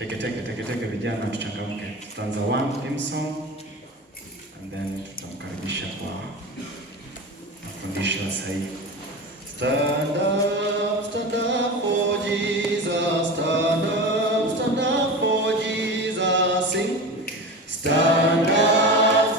Teke vijana tuchangamke. Stanza 1 theme song and then tutamkaribisha kwa mafundisho sahihi. Stand up for Jesus, stand up for Jesus, sing. Stand up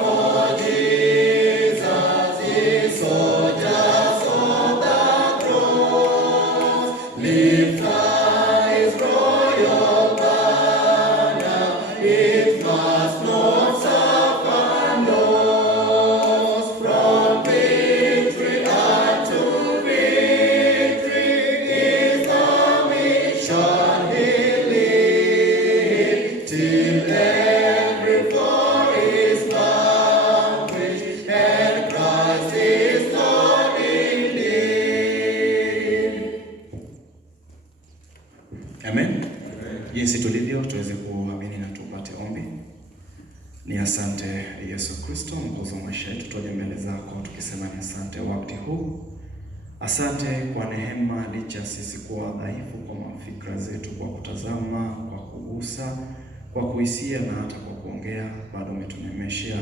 for Jesus, His soldiers on the cross. Lift high His royal banner, it must not suffer loss. From victory unto victory is the mission He leads, till every foe is vanquished and Christ is Lord indeed. Amen. Jinsi tulivyo tuweze kuamini na tupate ombi. Ni asante Yesu Kristo, mwokozi wa maisha yetu, tuje mbele zako tukisema ni asante wakati huu. Asante kwa neema, licha sisi kuwa dhaifu kwa mafikra zetu, kwa kutazama, kwa kugusa, kwa kuhisia na hata kwa kuongea, bado umetunemeshea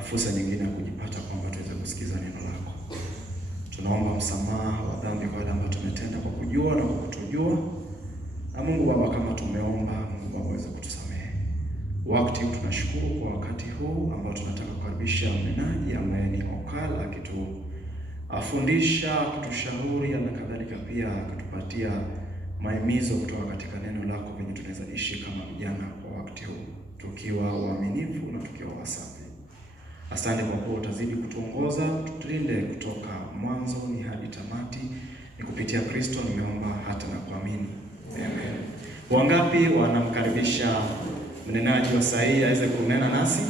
fursa nyingine ya kujipata kwamba tuweze kusikiza neno lako. Tunaomba msamaha wa dhambi kwa wale ambao tumetenda kwa kujua na kwa kutojua. Na Mungu Baba, kama tumeomba, Mungu Baba uweze kutusamehe. Wakati huu tunashukuru kwa wakati huu ambao tunataka kukaribisha mnenaji ambaye ni Okal, akitufundisha, kutushauri na kadhalika, pia akitupatia mahimizo kutoka katika neno lako venye tunaweza ishi kama vijana kwa wakati huu, tukiwa waaminifu na tukiwa wasafi. Asante kwa kuwa utazidi kutuongoza, tutulinde kutoka mwanzo ni hadi tamati. Ni kupitia Kristo nimeomba hata na kuamini. Amen. Wangapi wanamkaribisha mnenaji wa sahihi aweze kunena nasi?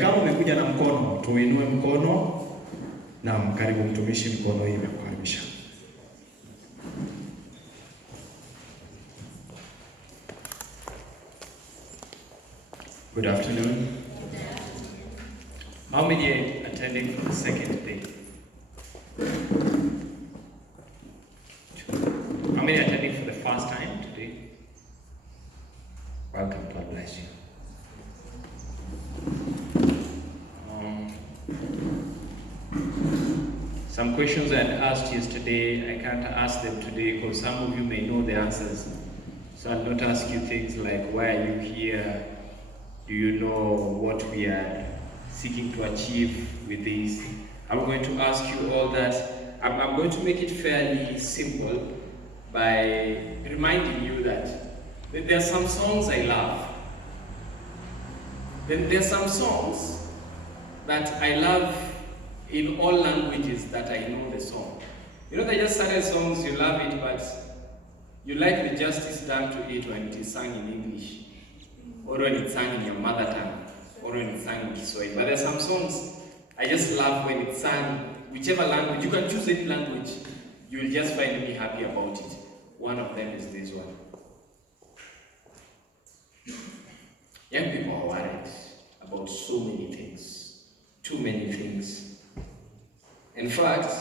Kama umekuja na mkono, tuinue mkono. Na karibu mtumishi, mkono hii imekukaribisha. Good afternoon. How many are attending for the second day? How many are attending for the first time today? Welcome, God bless you. Some questions I had asked yesterday, I can't ask them today because some of you may know the answers. So I'll not ask you things like, why are you here? Do you know what we are seeking to achieve with this? I'm going to ask you all that. I'm going to make it fairly simple by reminding you that there are some songs I love. Then there are some songs that I love in all languages that I know the song. You know, there are just certain songs you love it, but you like the justice done to it when it is sung in English, or when it's sung in your mother tongue, or when it's sung in Kiswahili. But there are some songs I just love when it's sung, whichever language. You can choose any language. You will just find me happy about it. One of them is this one. Young people are worried about so many things, too many things. In fact,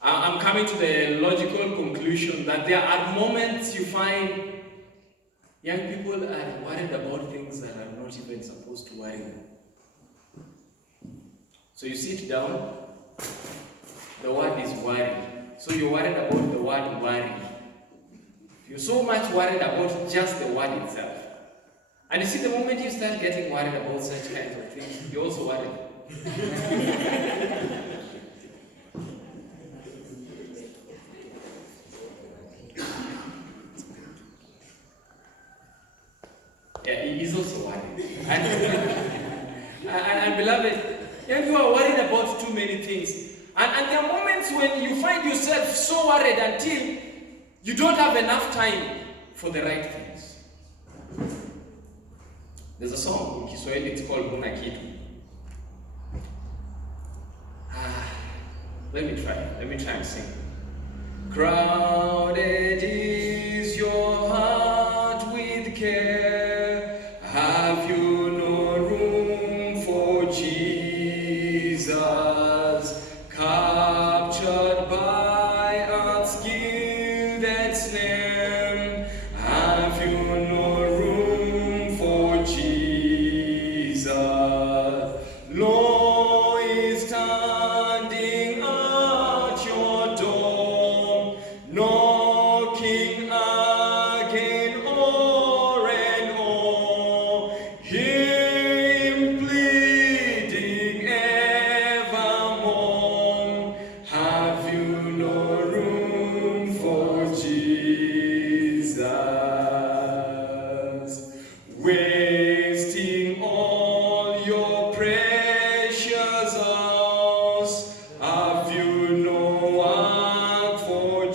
I'm coming to the logical conclusion that there are moments you find young people are worried about things that are not even supposed to worry them. So you sit down, the word is worry. So you're worried about the word worry. You're so much worried about just the word itself. And you see, the moment you start getting worried about such kinds of things, you're also worried. Yeah, he is also worried. And beloved, you are worried about too many things. And there are moments when you find yourself so worried until you don't have enough time for the right things. There's a song in Kiswahili, it's called Huna Kitu. Let me try and sing. Crowded is your heart with care. Have you no room for Jesus? Captured by earth's gilded snare.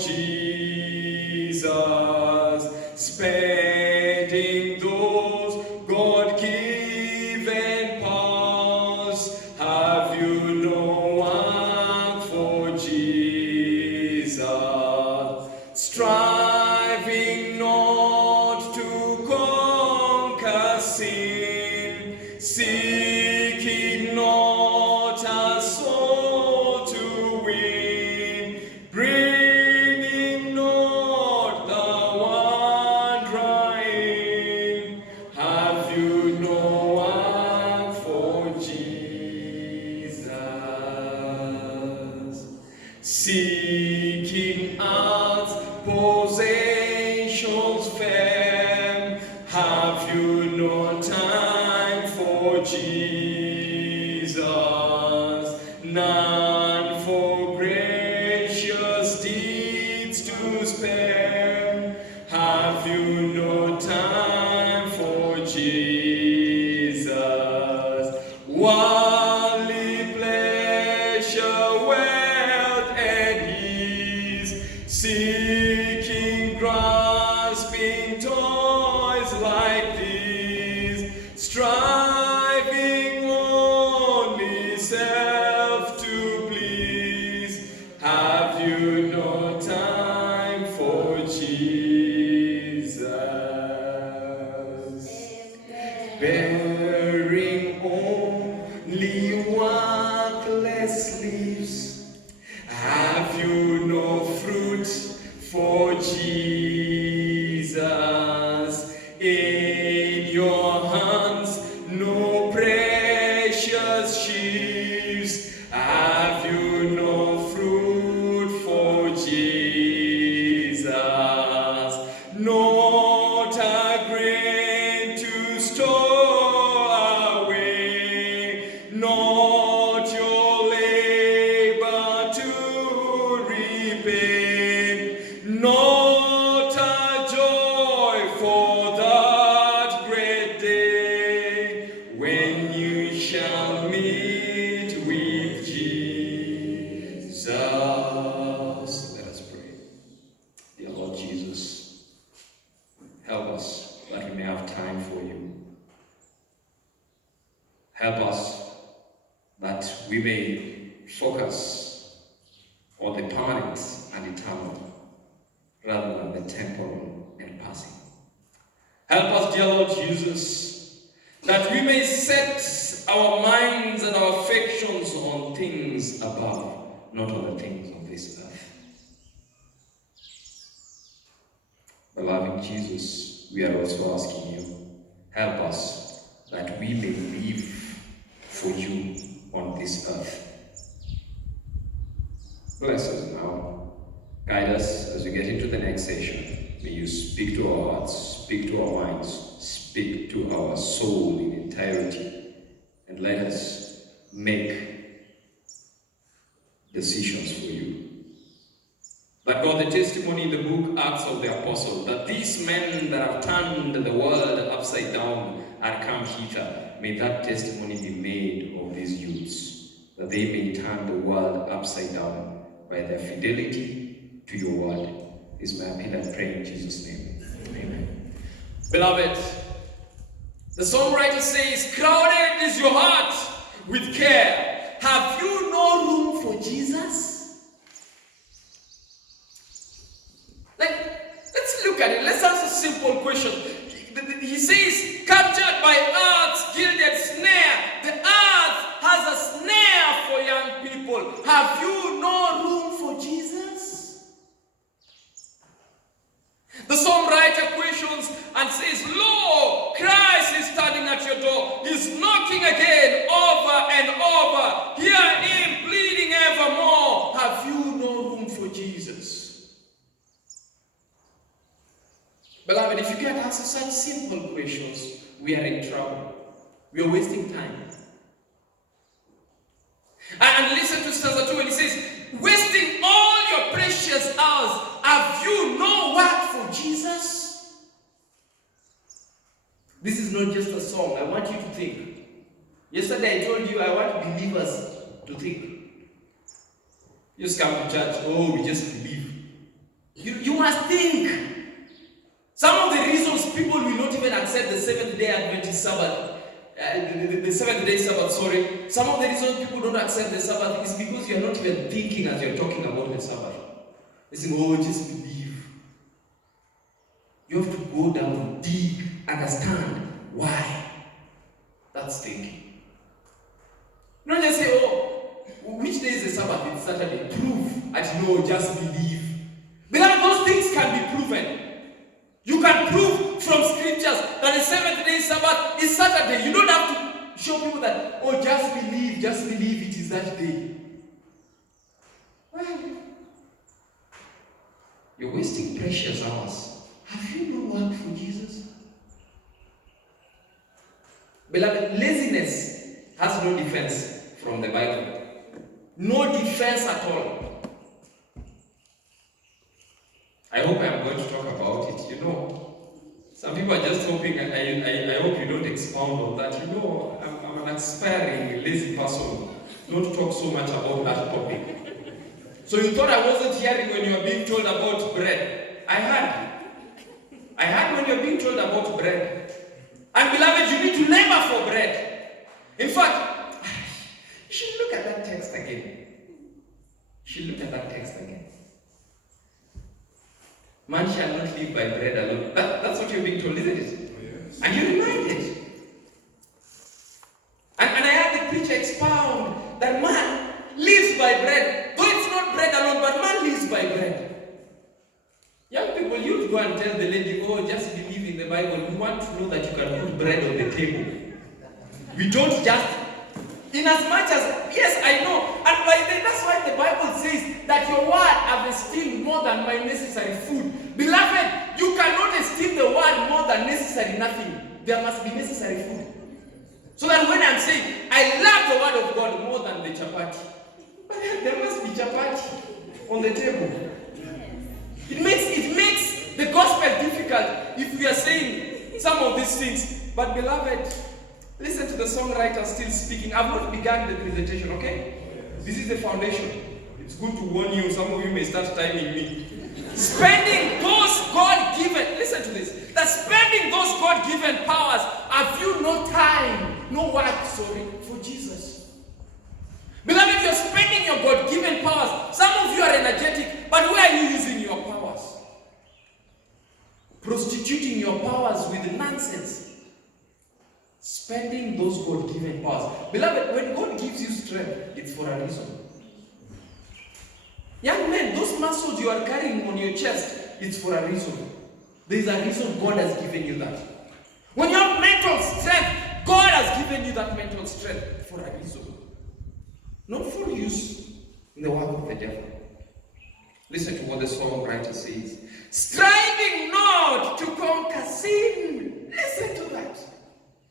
Jesus, spending those God-given powers. Have you no work for Jesus? Striving not to conquer sin, seeking not a soul to win, bringing not the wandering. Have you no work for Jesus? Seeking earth's possessions fair, have you no time for Jesus? None for gracious deeds to spare, have you no time for Jesus? Worldly pleasure, wealth and ease, seeking, grasping toys like these, striving only self to please, have you no time for Jesus? Bearing only worthless leaves, have you no fruit for Jesus? In your hands no precious sheaves, have you no fruit for Jesus? Not a grain to store away, not your labor to repay, not a joy for that great day when you shall meet with Jesus. Let us pray. Dear Lord Jesus, help us that we may have time for you. Help us that we may focus on the permanent and eternal rather than the temporal and passing. Help us, dear Lord Jesus, that we may set our minds and our affections on things above, not on the things of this earth. Beloved Jesus, we are also asking you, help us that we may live for you on this earth. Bless us now. Guide us as we get into the next session. May you speak to our hearts, speak to our minds, speak to our soul in entirety, and let us make decisions for you. But God, the testimony in the book Acts of the Apostle, that these men that have turned the world upside down are come hither, may that testimony be made of these youths, that they may turn the world upside down by their fidelity to your word. Is my appeal and pray in Jesus' name. Amen. Beloved, the songwriter says, crowded is your heart with care. Have you no room for Jesus? Let's look at it. Let's ask a simple question. He says, captured by earth's gilded snare. The earth has a snare for young people. Have you no room for Jesus? The songwriter questions and says, lo, Christ is standing at your door. He's knocking again over and over. Hear him pleading evermore. Have you no room for Jesus? Beloved, if you can't answer such simple questions, we are in trouble. We are wasting time. And listen to stanza 2 and he says, wasting all your precious hours, have you no work for Jesus? This is not just a song. I want you to think. Yesterday I told you I want believers to think. You just come to church, oh, we just believe. think. Some of the reasons people will not even accept the Seventh-day Adventist Sabbath, the Seventh-day Sabbath, sorry. Some of the reasons people don't accept the Sabbath is because you're not even thinking as you're talking about the Sabbath. They say, oh, just believe. You have to go down, dig, understand why. That's thinking. Not just say, oh, which day is the Sabbath? It's Saturday. Prove. No, just believe. Because those things can be proven. You can prove from scriptures that the seventh-day Sabbath is Saturday. You don't have to show people that, oh, just believe it is that day. Well, you're wasting precious hours. Have you not worked for Jesus? Beloved, laziness has no defense from the Bible. No defense at all. I hope I am going to talk about it. Some people are just hoping, and I hope you don't expound on that. I'm an aspiring, lazy person, not to talk so much about that topic. So you thought I wasn't hearing when you were being told about bread. I heard when you were being told about bread. And beloved, you need to labor for bread. In fact, you should look at that text again. Man shall not live by bread alone. That's what you're being told, isn't it? Oh, yes. And you're reminded. And I had the preacher expound that man lives by bread. Though it's not bread alone, but man lives by bread. Young people, you go and tell the lady, oh, just believe in the Bible. We want to know that you can put bread on the table. We don't just, in as much as, yes, I know. And by then, that's why the Bible says that your word have esteemed more than my necessary food. Beloved, you cannot esteem the word more than necessary nothing. There must be necessary food. So that when I'm saying, I love the word of God more than the chapati, but there must be chapati on the table. It makes the gospel difficult if we are saying some of these things. But beloved, listen to the songwriter still speaking. I've not begun the presentation, okay? This is the foundation. It's good to warn you. Some of you may start timing me. Spending those God-given, listen to this, that spending those God-given powers, have you no time, no work, for Jesus? Beloved, you're spending your God-given powers. Some of you are energetic, but where are you using your powers? Prostituting your powers with nonsense. Spending those God-given powers. Beloved, when God gives you strength, it's for a reason. Young men, those muscles you are carrying on your chest, it's for a reason. There is a reason God has given you that. When you have mental strength, God has given you that mental strength for a reason. Not for use in the work of the devil. Listen to what the songwriter says. Striving not to conquer sin. Listen to that.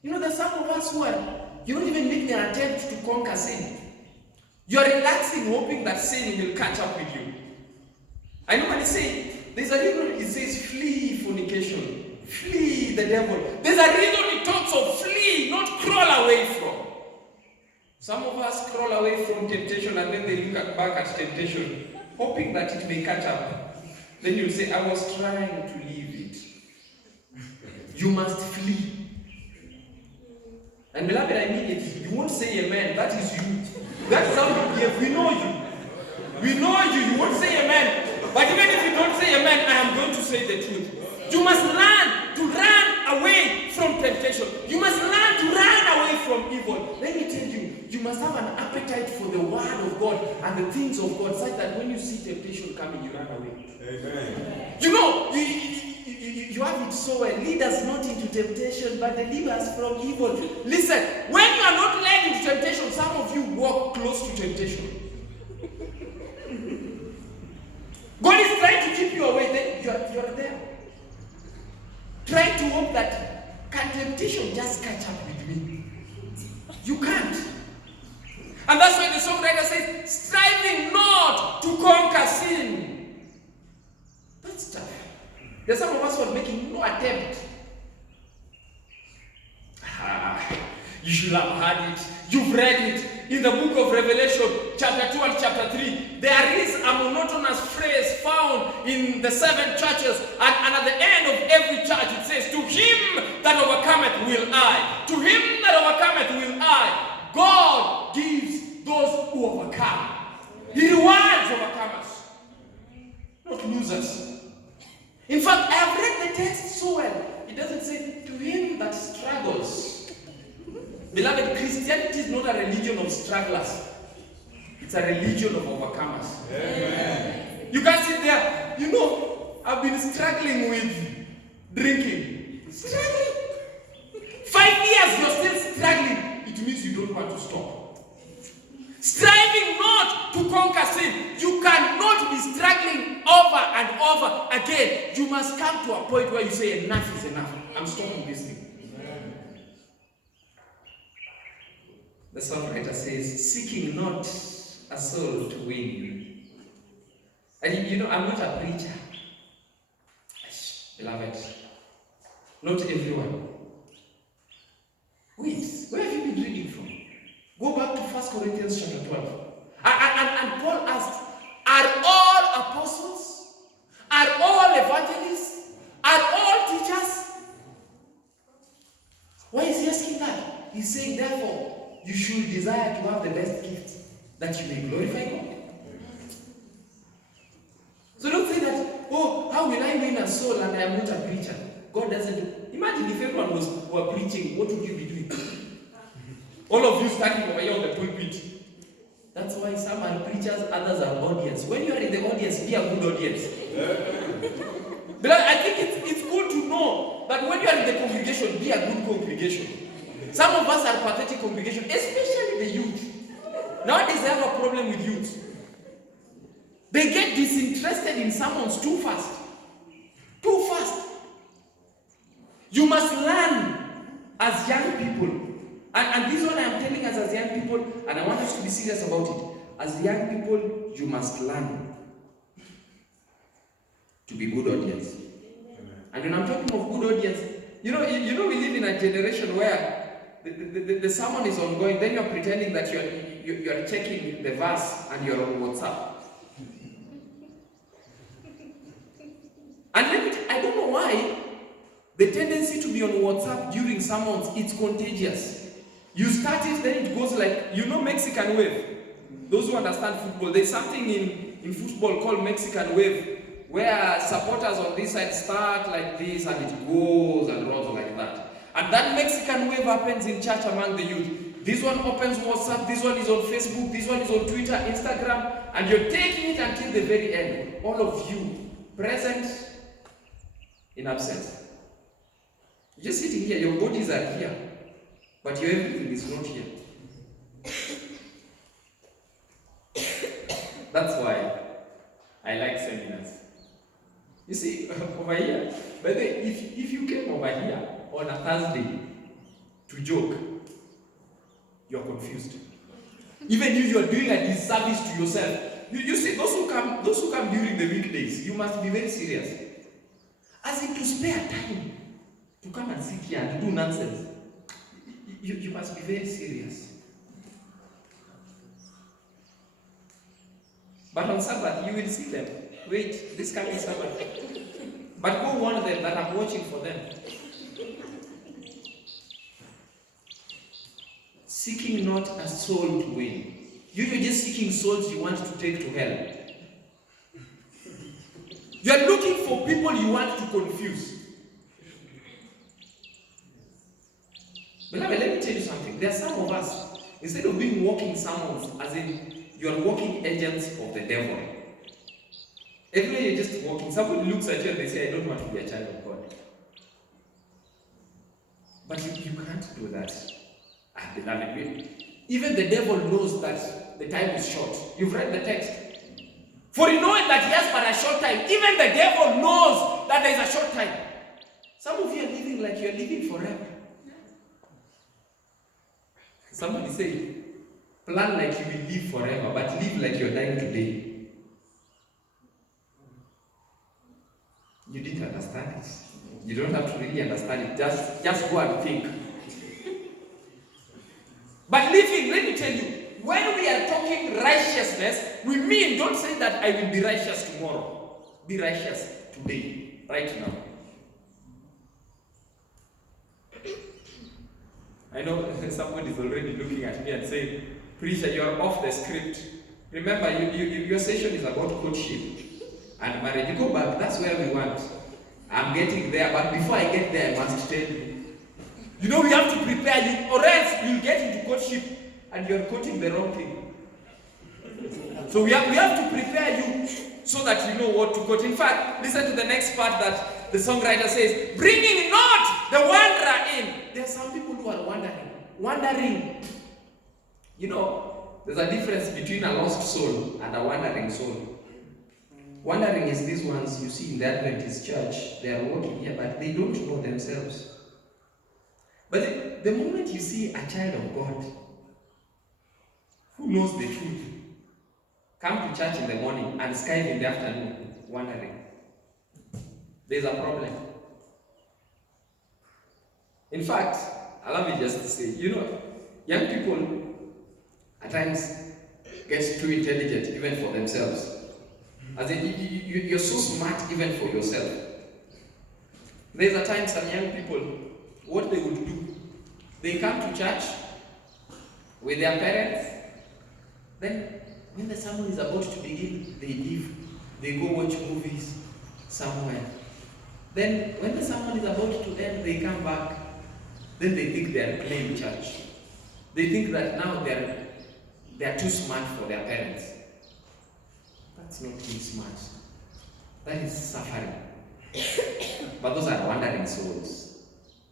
There's some of us who you don't even make the attempt to conquer sin. You're relaxing, hoping that sin will catch up with you. I know what I say. There's a reason it says flee fornication. Flee the devil. There's a reason it talks of flee, not crawl away from. Some of us crawl away from temptation and then they look back at temptation, hoping that it may catch up. Then you'll say, I was trying to leave it. You must flee. And beloved, I mean it. You won't say amen. That is you. That is how you behave. We know you. We know you. You won't say amen. But even if you don't say amen, I am going to say the truth. You must learn to run away from temptation. You must learn to run away from evil. Let me tell you, you must have an appetite for the word of God and the things of God, such that when you see temptation coming, you run away. Amen. You have it so well. Lead us not into temptation, but deliver us from evil. Listen, when you are not led into temptation, some of you walk close to temptation. God is trying to keep you away, then you are there. Try to hope that, can temptation just catch up with me? You can't. And that's why the songwriter says, striving not to conquer sin. That's tough. There's some of us who are making no attempt. You should have heard it. You've read it. in the book of Revelation, chapter 2 and chapter 3, there is a monotonous phrase found in the 7 churches, and at the end of every church it says, to him that overcometh will I. To him that overcometh will I. God gives those who overcome. He rewards overcomers, not losers. In fact, I have read the text so well. It doesn't say, to him that struggles. Beloved, Christianity is not a religion of strugglers. It's a religion of overcomers. Amen. You can sit there, I've been struggling with drinking. Struggling. 5 years you're still struggling. It means you don't want to stop. Striving not to conquer sin. You cannot be struggling over and over again. You must come to a point where you say, enough is enough. I'm stopping this thing. The songwriter says, seeking not a soul to win. And I'm not a preacher. Beloved, not everyone. Wait, where have you been reading from? Go back to 1 Corinthians chapter 12. And Paul asked, are all apostles? Are all evangelists? Are all teachers? Why is he asking that? He's saying, therefore, you should desire to have the best gift, that you may glorify God. So don't say that, how will I win a soul and I am not a preacher? God doesn't. Imagine if everyone were preaching, what would you be doing? All of you standing over here on the pulpit. That's why some are preachers, others are audience. When you are in the audience, be a good audience. But I think it's good to know that when you are in the congregation, be a good congregation. Some of us are pathetic congregation, especially the youth. Nowadays they have a problem with youth. They get disinterested in sermons too fast. Too fast. You must learn as young people. And this one I am telling us as young people, and I want us to be serious about it. As young people, you must learn to be good audience. And when I'm talking of good audience, we live in a generation where the sermon is ongoing, then you're pretending that you're checking the verse and you're on WhatsApp. And I don't know why the tendency to be on WhatsApp during sermons, it's contagious. You start it, then it goes like, Mexican wave. Those who understand football, there's something in football called Mexican wave, where supporters on this side start like this and it goes and rolls like that. And that Mexican wave happens in church among the youth. This one opens WhatsApp, this one is on Facebook, this one is on Twitter, Instagram, and you're taking it until the very end. All of you present in absence. You're just sitting here, your bodies are here, but your everything is not here. That's why I like seminars. You see, over here, but if you came over here on a Thursday to joke, you're confused. Even if you're doing a disservice to yourself, you see, those who come during the weekdays, you must be very serious. As in to spare time to come and sit here and do nonsense. You must be very serious. But on Sabbath, you will see them. Wait, this coming Sabbath. But go warn them that I'm watching for them. Seeking not a soul to win. You're just seeking souls you want to take to hell. You're looking for people you want to confuse. Beloved, let me tell you something. There are some of us, instead of being walking sermons, as in you are walking agents of the devil. Everywhere you're just walking, somebody looks at you and they say, I don't want to be a child of God. But you can't do that. Beloved, even the devil knows that the time is short. You've read the text. For he knoweth that he has but a short time. Even the devil knows that there is a short time. Some of you are living like you're living forever. Somebody say, plan like you will live forever, but live like you're dying today. You didn't understand it. You don't have to really understand it. Just go and think. But living, let me tell you, don't say that I will be righteous tomorrow. Be righteous today, right now. I know somebody is already looking at me and saying, preacher, you're off the script. Remember, your session is about courtship and marriage. You go back, that's where we want. I'm getting there, but before I get there, I must tell you. You know, we have to prepare you, or else you'll get into courtship and you're quoting the wrong thing. So we have to prepare you so that you know what to quote. In fact, listen to the next part that the songwriter says, bringing not the wanderer in. There are some people who are wandering. You know, there's a difference between a lost soul and a wandering soul. Wandering is these ones you see in the Adventist church. They are walking here, but they don't know themselves. But the moment you see a child of God who knows the truth, come to church in the morning and Skype in the afternoon, wandering, there's a problem. In fact, allow me just to say, you know, young people at times get too intelligent even for themselves. As in, you're so smart even for yourself. There's a time some young people, what they would do, they come to church with their parents, then when the sermon is about to begin, they leave. They go watch movies somewhere. Then when the sermon is about to end, they come back. Then they think they are playing church. They think that now they are too smart for their parents. That's not being smart. That is suffering. But those are wandering souls.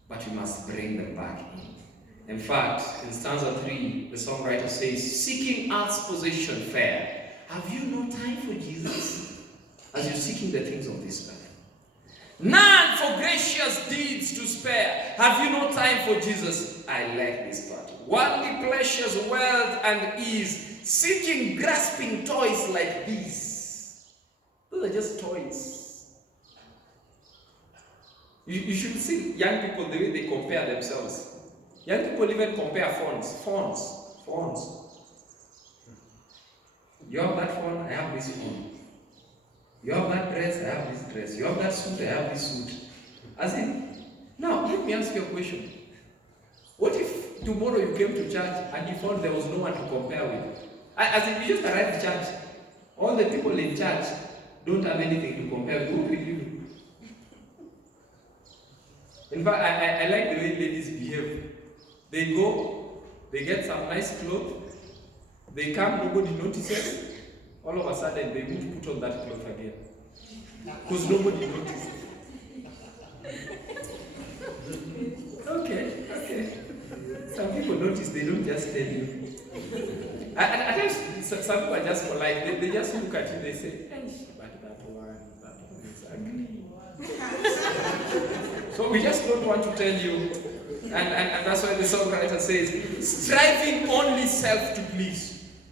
But we must bring them back in. In fact, in stanza 3, the songwriter says, seeking earth's possession fair, have you no time for Jesus? As you're seeking the things of this earth. None for gracious deeds to spare. Have you no time for Jesus? I like this part. Worldly pleasures, wealth, and ease, seeking, grasping toys like these. Those are just toys. You should see young people the way they compare themselves. Young people even compare phones. You have that phone, I have this phone. You have that dress, I have this dress. You have that suit, I have this suit. As in, now let me ask you a question. What if tomorrow you came to church and you found there was no one to compare with? As if you just arrived at church, all the people in church don't have anything to compare with. What will you do? In fact, I like the way ladies behave. They go, they get some nice clothes, they come, nobody notices. All of a sudden, they need to put on that cloth again. Because nobody notices. Okay. Some people notice, they don't just tell you. At times, some people are just polite. They just look at you, they say, but that one is ugly. So we just don't want to tell you. And that's why the songwriter says, striving only self to please.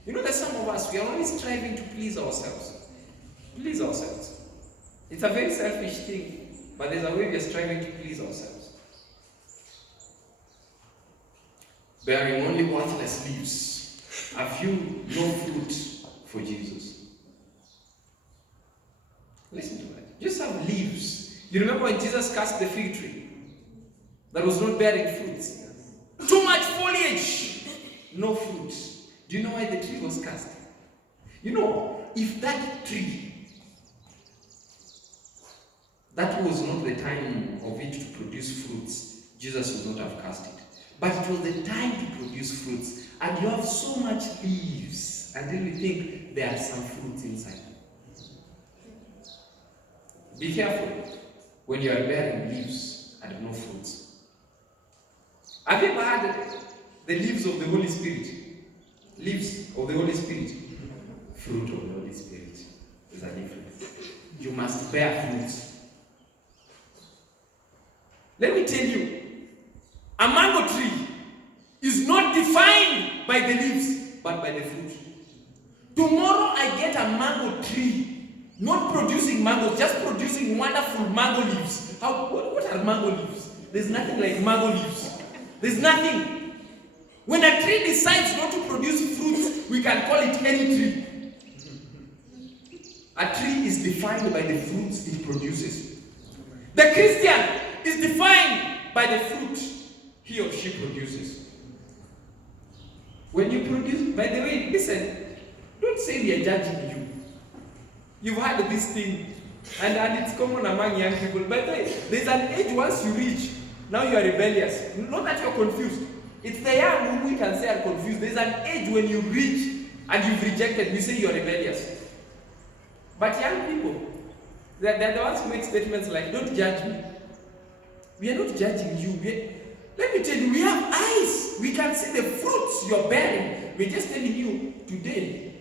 You know, there's some of us, we are only striving to please ourselves. Please ourselves. It's a very selfish thing, but there's a way we are striving to please ourselves. Bearing only worthless leaves, have you no fruit for Jesus? Listen to that. Just have leaves. You remember when Jesus cast the fig tree that was not bearing fruits? Too much foliage, no fruit. Do you know why the tree was cast? You know, if that tree, that was not the time of it to produce fruits, Jesus would not have cast it. But it was the time to produce fruits, and you have so much leaves until you think there are some fruits inside. Be careful when you are bearing leaves and no fruits. Have you ever had the leaves of the Holy Spirit? Leaves of the Holy Spirit. Fruit of the Holy Spirit. There's a difference. You must bear fruits. Let me tell you, a mango tree is not defined by the leaves, but by the fruit. Tomorrow I get a mango tree, not producing mangoes, just producing wonderful mango leaves. What are mango leaves? There's nothing like mango leaves. There's nothing. When a tree decides not to produce fruits, we can call it any tree. A tree is defined by the fruits it produces. The Christian is defined by the fruit he or she produces. When you produce, by the way, listen, don't say we are judging you. You've had this thing, and it's common among young people. By the way, there's an age once you reach, now you are rebellious. Not that you're confused. It's the young who we can say are confused. There's an age when you reach and you've rejected, we say you're rebellious. But young people, they're the ones who make statements like, don't judge me. We are not judging you. Let me tell you, we have eyes. We can see the fruits you're bearing. We're just telling you, today,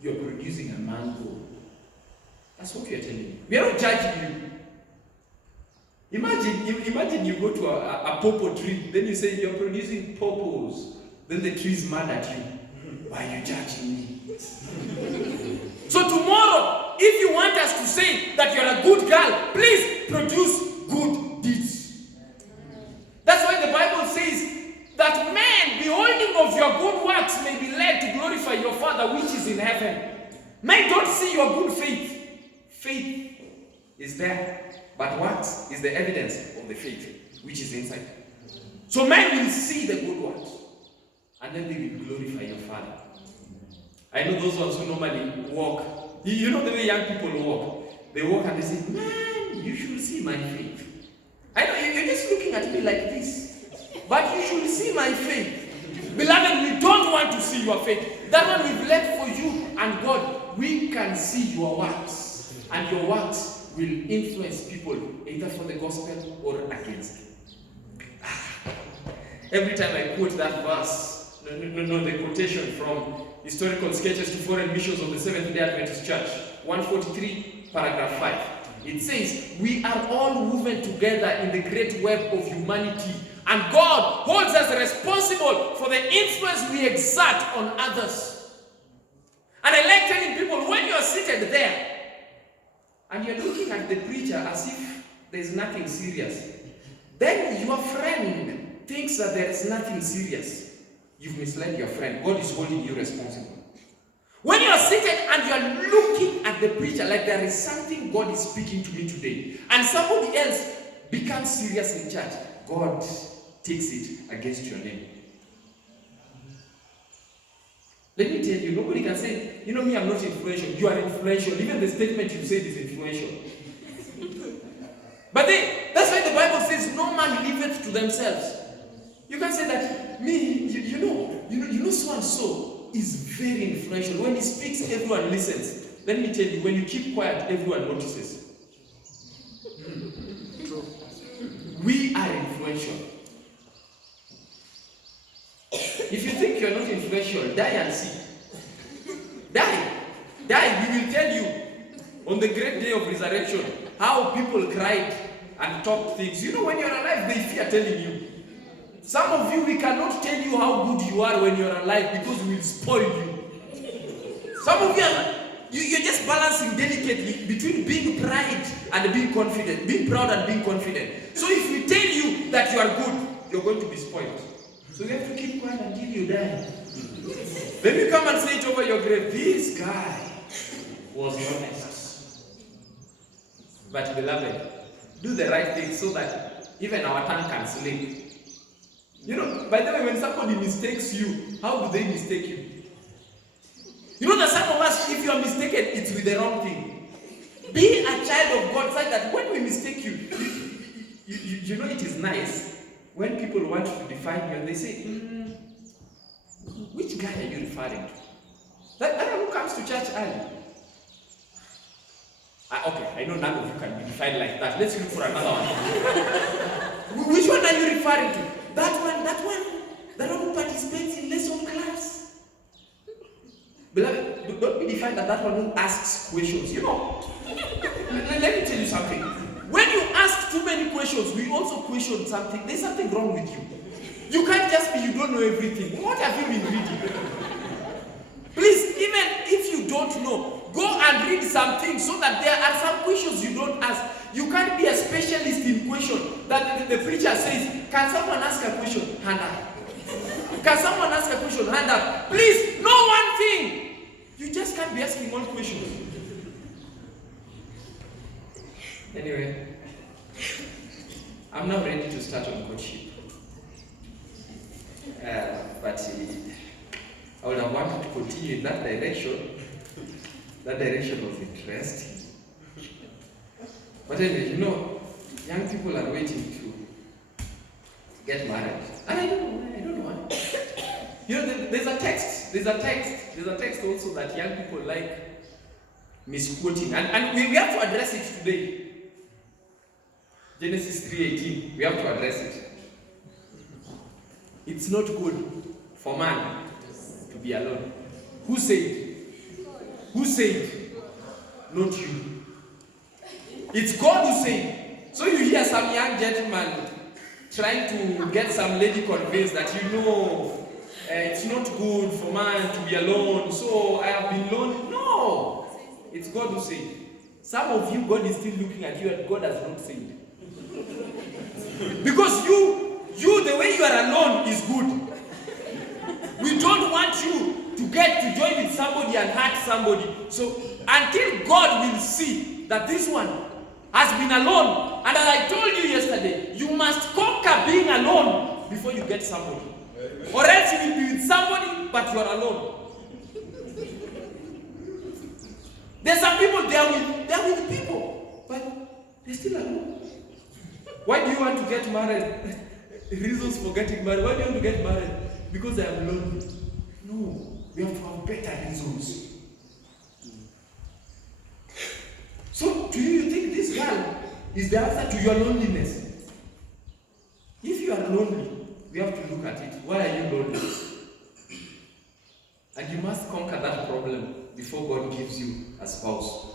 you're producing a mango. That's what we are telling you. We are not judging you. Imagine you go to a pawpaw tree, then you say you're producing pawpaws. Then the tree is mad at you. Why are you judging me? So tomorrow, if you want us to say that you're a good girl, please produce good deeds. That's why the Bible says that men, beholding of your good works, may be led to glorify your Father which is in heaven. Men don't see your good faith. Faith is there, but what is the evidence of the faith which is inside? So men will see the good works, and then they will glorify your Father. I know those ones who normally walk. You know the way young people walk. They walk and they say, man, you should see my faith. I know you're just looking at me like this, but you should see my faith. Beloved, we don't want to see your faith. That one we've left for you and God. We can see your works. And your works will influence people either for the gospel or against it. Every time I quote that verse, the quotation from Historical Sketches to Foreign Missions of the Seventh-day Adventist Church, 143, paragraph 5. It says, we are all woven together in the great web of humanity, and God holds us responsible for the influence we exert on others. And I like telling people, when you're seated there, and you're looking at the preacher as if there's nothing serious, then your friend thinks that there is nothing serious. You've misled your friend. God is holding you responsible. When you're seated and you're looking at the preacher like there is something God is speaking to me today, and somebody else becomes serious in church, God takes it against your name. Let me tell you, nobody can say, you know me, I'm not influential. You are influential. Even the statement you said is influential. But that's why the Bible says, no man liveth to themselves. You can say that, me, you know so and so is very influential. When he speaks, everyone listens. Let me tell you, when you keep quiet, everyone notices. We are influential. If you think you're not influential, die and see. Die. We will tell you on the great day of resurrection how people cried and talked things. You know, when you're alive, they fear telling you. Some of you, we cannot tell you how good you are when you're alive because we will spoil you. Some of you're just balancing delicately between being pride and being confident, being proud and being confident. So if we tell you that you are good, you're going to be spoiled. So you have to keep quiet until you die. Then you come and say it over your grave. This guy was honest. But beloved, do the right thing so that even our tongue can slip. You know, by the way, when somebody mistakes you, how do they mistake you? You know that some of us, if you are mistaken, it's with the wrong thing. Be a child of God, such that when we mistake you, you know it is nice when people want to define you and they say, which guy are you referring to? That one who comes to church early. Okay, I know none of you can be defined like that. Let's look for another one. Which one are you referring to? That one who participates in lesson class. Beloved, don't be defined as that one who asks questions. You know, let me tell you something. When you ask too many questions, we also question something. There's something wrong with you. You can't just be, you don't know everything. What have you been reading? Please, even if you don't know, go and read something so that there are some questions you don't ask. You can't be a specialist in question. That the preacher says, can someone ask a question? Hand up. Can someone ask a question? Hand up. Please, know one thing. You just can't be asking one question. Anyway, I'm now ready to start on courtship. But I would have wanted to continue in that direction. That direction was interesting. But anyway, you know, young people are waiting to get married. And I don't know why. You know, there's a text also that young people like misquoting. And we have to address it today. Genesis 3:18, we have to address it. It's not good for man to be alone. Who said? Who said? Not you. It's God who said. So you hear some young gentleman trying to get some lady convinced that it's not good for man to be alone. So I have been lonely. No, it's God who said. Some of you, God is still looking at you and God has not said. Because you, the way you are alone is good. We don't want you to get to join with somebody and hurt somebody. So until God will see that this one has been alone, and as I told you yesterday, you must conquer being alone before you get somebody. Or else you will be with somebody, but you are alone. There's some people, they are with people, but they're still alone. Why do you want to get married? Reasons for getting married. Why do you want to get married? Because I am lonely. No, we have to have better reasons. So, do you think this girl is the answer to your loneliness? If you are lonely, we have to look at it. Why are you lonely? And you must conquer that problem before God gives you a spouse.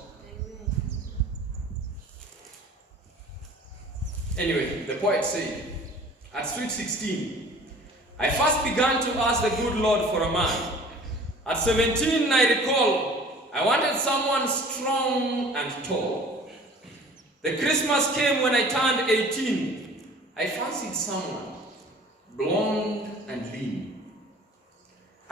Anyway, the poet said, at sweet 16, I first began to ask the good Lord for a man. At 17, I recall, I wanted someone strong and tall. The Christmas came when I turned 18. I fancied someone blonde and lean.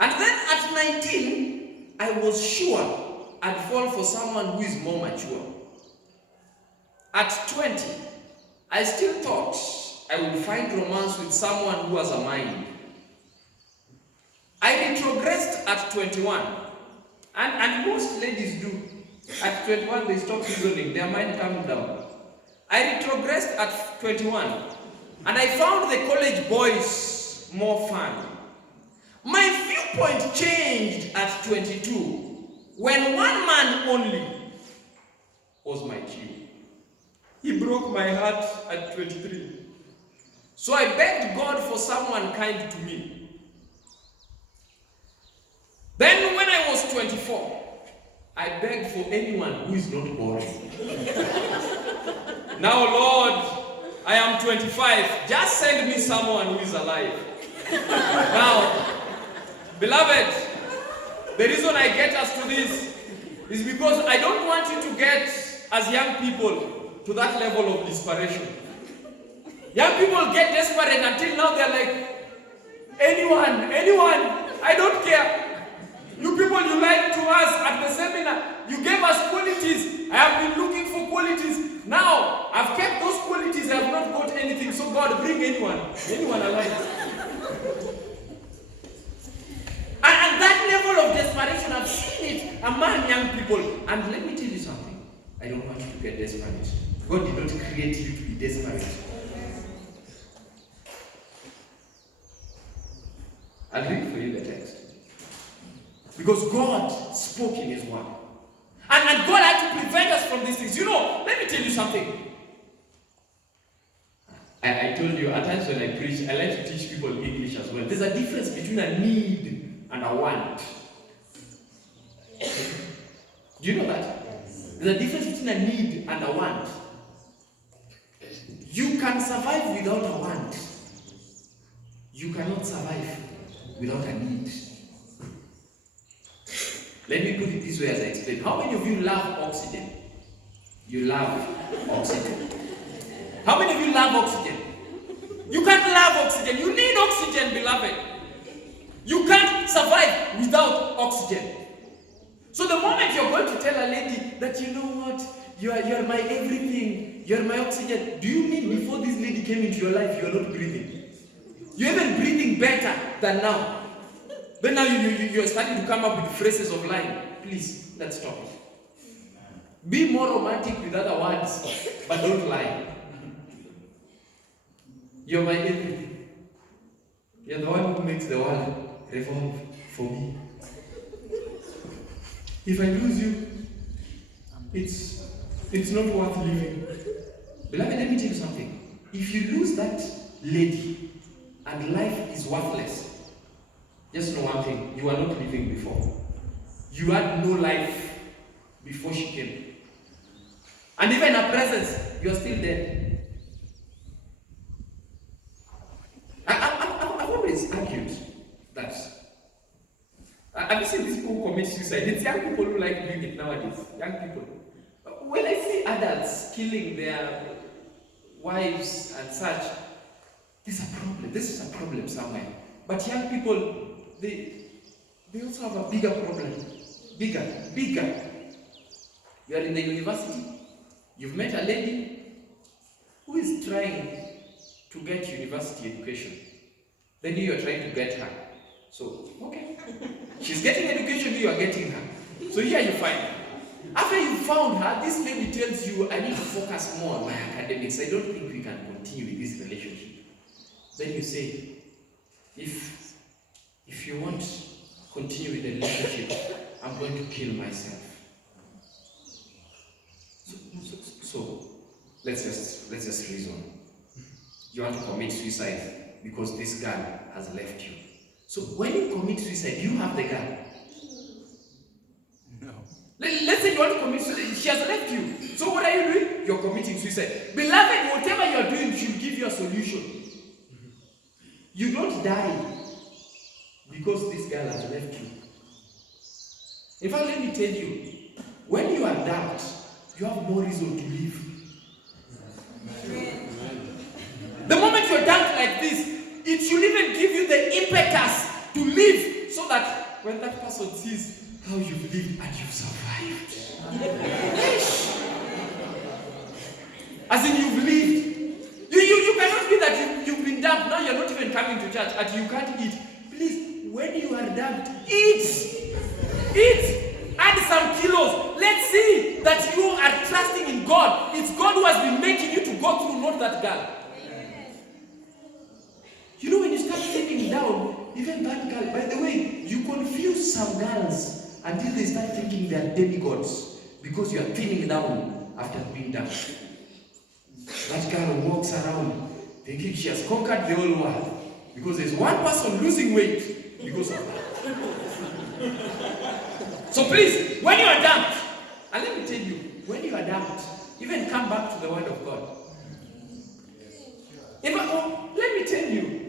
And then at 19, I was sure I'd fall for someone who is more mature. At 20, I still thought I would find romance with someone who has a mind. I retrogressed at 21, and most ladies do. At 21, they stop reasoning, their mind comes down. I retrogressed at 21, and I found the college boys more fun. My viewpoint changed at 22, when one man only was my cue. He broke my heart at 23. So I begged God for someone kind to me. Then when I was 24, I begged for anyone who is not boring. Now, Lord, I am 25. Just send me someone who is alive. Now, beloved, the reason I get us to this is because I don't want you to get, as young people, to that level of desperation. Young people get desperate until now they're like, anyone, I don't care. You people, you lied to us at the seminar. You gave us qualities. I have been looking for qualities. Now, I've kept those qualities. I have not got anything. So God, bring anyone alive. And that level of desperation, I've seen it among young people. And let me tell you something. I don't want you to get desperate. God did not create you to be desperate. I'll read for you the text. Because God spoke in His word. And God had to prevent us from these things. You know, let me tell you something. I told you, at times when I preach, I like to teach people English as well. There's a difference between a need and a want. Do you know that? There's a difference between a need and a want. You can survive without a want. You cannot survive without a need. Let me put it this way as I explain. How many of you love oxygen? You love oxygen. How many of you love oxygen? You can't love oxygen. You need oxygen, beloved. You can't survive without oxygen. So the moment you're going to tell a lady that, you know what, you are my everything, you're my oxygen. Do you mean before this lady came into your life, you are not breathing? You're even breathing better than now. Then now you're starting to come up with phrases of lying. Please, let's stop it. Be more romantic with other words, but don't lie. You're my everything. You're the one who makes the world revolve for me. If I lose you, it's not worth living. Beloved, let me tell you something. If you lose that lady and life is worthless, just know one thing, you are not living before. You had no life before she came. And even in her presence, you are still dead. I've always argued that. Have you seen these people who commit suicide? It's young people who like doing it nowadays. Young people. When I see adults killing their wives and such, there's a problem. This is a problem somewhere. But young people, they also have a bigger problem. Bigger. You are in the university. You've met a lady who is trying to get university education. Then you are trying to get her. So, okay. She's getting education, you are getting her. So here you find her. After you found her, this lady tells you, I need to focus more on my academics. I don't think we can continue with this relationship. Then you say, if you want to continue with the relationship, I'm going to kill myself. So let's just reason. You want to commit suicide because this girl has left you. So when you commit suicide, you have the girl. No. Let's say you want to commit suicide, she has left you. So what are you doing? You're committing suicide. Beloved, whatever you're doing should give you a solution. You don't die because this girl has left you. In fact, let me tell you, when you are dumped, you have more reason to live. The moment you're dumped like this, it should even give you the impetus to live, so that when that person sees how you've lived and you've survived, as in you've lived, you cannot be that you've been dumped. Now you're not even coming to church and you can't eat. Please, when you are dumped, eat. Add some kilos. Let's see that you are trusting in God. It's God who has been making you to go through, not that girl. You know, when you start thinking down, even that girl, by the way, you confuse some girls until they start thinking they are demigods because you are thinning down after being down. That girl walks around thinking she has conquered the whole world because there's one person losing weight because of that. So please, when you are dumped, and let me tell you, when you are dumped, even come back to the word of God. Let me tell you,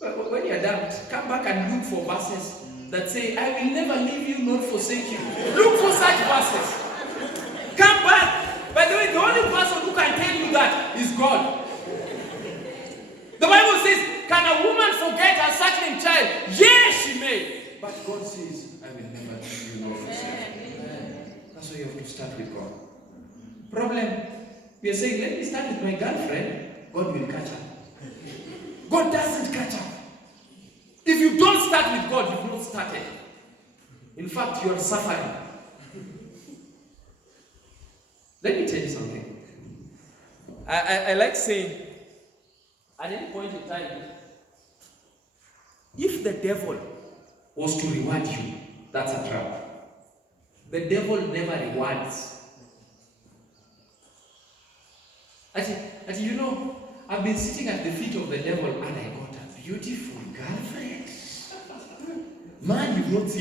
when you are dumped, come back and look for verses that say, I will never leave you nor forsake you. Look for such verses. Come back. By the way, the only person who can tell you that is God. The Bible says, can a woman forget her suckling child? Yes, she may. But God says, I will never leave you nor forsake you. That's why you have to start with God. Problem, we are saying, let me start with my girlfriend. God will catch up. God doesn't catch up. If you don't start with God, you've not started. In fact, you are suffering. Let me tell you something. I like saying, at any point in time, if the devil was to reward you, that's a trap. The devil never rewards. You know, I've been sitting at the feet of the devil and I got a beautiful girlfriend. Man, you've not seen